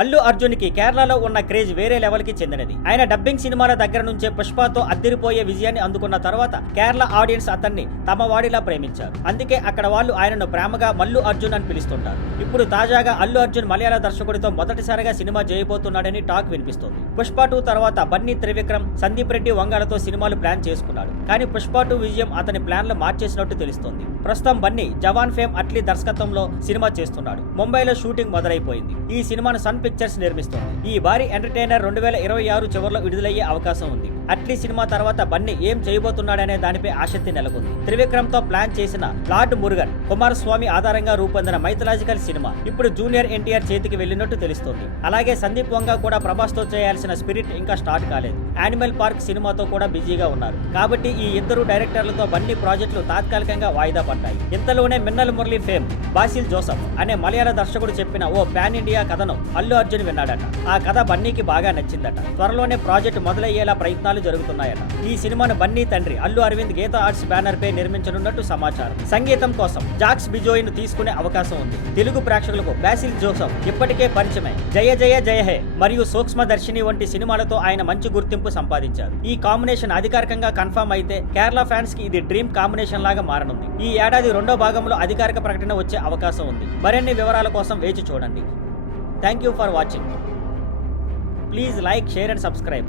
అల్లు అర్జున్ కి కేరళలో ఉన్న క్రేజ్ వేరే లెవెల్ కి చెందినది. ఆయన డబ్బింగ్ సినిమాల దగ్గర నుంచే పుష్పతో అద్దిరిపోయే విజయాన్ని అందుకున్న తర్వాత కేరళ ఆడియన్స్ అతన్ని తమ వాడిలా ప్రేమించారు. అందుకే అక్కడ వాళ్ళు ఆయనను ప్రేమగా మల్లు అర్జున్ అని పిలుస్తుంటారు. ఇప్పుడు తాజాగా అల్లు అర్జున్ మలయాళ దర్శకుడితో మొదటిసారిగా సినిమా చేయబోతున్నాడని టాక్ వినిపిస్తోంది. పుష్ప 2 తర్వాత బన్నీ త్రివిక్రమ్, సందీప్ రెడ్డి వంగాలతో సినిమాలు ప్లాన్ చేసుకున్నాడు. కానీ పుష్ప 2 విజయం అతని ప్లాన్లు మార్చేసినట్టు తెలుస్తోంది. ప్రస్తుతం బన్నీ జవాన్ ఫేమ్ అట్లీ దర్శకత్వంలో సినిమా చేస్తున్నాడు. ముంబైలో షూటింగ్ మొదలైపోయింది. ఈ సినిమాను సన్ పిక్చర్స్ నిర్మిస్తోంది. ఈ భారీ ఎంటర్టైనర్ 2026 చివరిలో విడుదలయ్యే అవకాశం ఉంది. అట్లీ సినిమా తర్వాత బన్నీ ఏం చేయబోతున్నాడనే దానిపై ఆసక్తి నెలకొంది. త్రివిక్రమ్ తో ప్లాన్ చేసిన లార్డ్ మురుగన్, కుమారస్వామి ఆధారంగా రూపొందిన మైథలాజికల్ సినిమా ఇప్పుడు జూనియర్ ఎన్టీఆర్ చేతికి వెళ్లినట్టు తెలుస్తోంది. అలాగే సందీప్ వంగా కూడా ప్రభాస్ తో చేయాల్సిన స్పిరిట్ ఇంకా స్టార్ట్ కాలేదు. యానిమల్ పార్క్ సినిమాతో కూడా బిజీగా ఉన్నారు. కాబట్టి ఈ ఇద్దరు డైరెక్టర్లతో బన్నీ ప్రాజెక్టులు తాత్కాలికంగా వాయిదా పడ్డాయి. ఇంతలోనే మిన్నల్ మురళి ఫేమ్ బాసిల్ జోసఫ్ అనే మలయాళ దర్శకుడు చెప్పిన ఓ పాన్ ఇండియా కథను అల్లు అర్జున్ విన్నాడట. ఆ కథ బన్నీకి బాగా నచ్చిందట. త్వరలోనే ప్రాజెక్టు మొదలయ్యేలా ప్రయత్నాలు జరుగుతున్నాయట. ఈ సినిమాను బన్నీ తండ్రి అల్లు అరవింద్ గీతా ఆర్ట్స్ బ్యానర్ పై నిర్మించనున్నట్టు సమాచారం. సంగీతం కోసం జాక్స్ బిజోయ్ ను తీసుకునే అవకాశం ఉంది. తెలుగు ప్రేక్షకులకు బాసిల్ జోసఫ్ ఇప్పటికే పరిచయమై జయ జయ జయ హే మరియు సూక్ష్మదర్శిని వంటి సినిమాలతో ఆయన మంచి గుర్తింపు సంపాదించారు. ఈ కాంబినేషన్ అధికారికంగా కన్ఫర్మ్ అయితే కేరళ ఫ్యాన్స్ కి ఇది డ్రీమ్ కాంబినేషన్ లాగా మారనుంది. ఈ ఏడాది 2వ భాగంలో అధికారిక ప్రకటన వచ్చే అవకాశం ఉంది. మరిన్ని వివరాల కోసం వేచి చూడండి. Thank you for watching. Please like, share and subscribe.